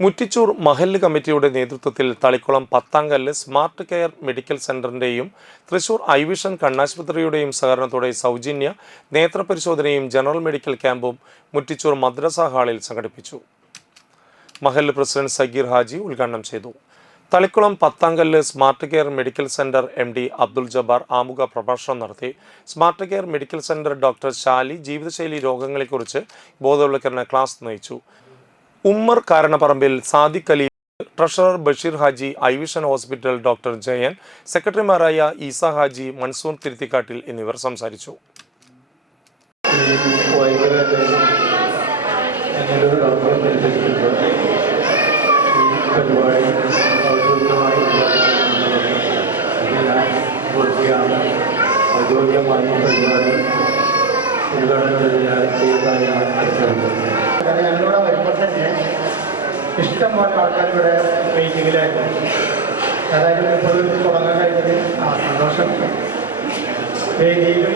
മുറ്റിച്ചൂർ മഹല്ല് കമ്മിറ്റിയുടെ നേതൃത്വത്തിൽ Thalikulam Pathamkallu smart care medical സെന്ററിന്റെയും Thrissur eye vision കണ്ണാശുപത്രിയുടെയും സഹകരണത്തോടെ സൗജന്യ നേത്രപരിശോധനയും ജനറൽ മെഡിക്കൽ ക്യാമ്പും മുറ്റിച്ചൂർ മദ്രസ ഹാളിൽ സംഘടിപ്പിച്ചു. മഹല്ല് പ്രസിഡന്റ് സഗീർ ഹാജി ഉദ്ഘാടനം ചെയ്തു. Thalikkulam Pathamkallu smart care medical centre M D Abdul Jabbar ആമുഖ പ്രഭാഷണം നടത്തി. Smart care medical centre doctor Shali ജീവിതശൈലി രോഗങ്ങളെക്കുറിച്ച് ബോധവൽക്കരണ ക്ലാസ് നയിച്ചു Ummer Karanaparambil Sadiq Ali treasurer Basheer Haji iVision hospital doctor Jayan സെക്രട്ടറിമാരായ ഈസ ഹാജി മൻസൂർ തിരുത്തിക്കാട്ടിൽ എന്നിവർ സംസാരിച്ചു. ഔദ്യോഗികമായ പരിപാടി ഉദ്ഘാടനം ഇഷ്ടം പോലെ ആൾക്കാർ ഇവിടെ മീറ്റിങ്ങിലായിരുന്നു ഏതായാലും ഇപ്പോൾ തുടങ്ങാൻ കഴിഞ്ഞത് ആ സന്തോഷം. വേദിയിലും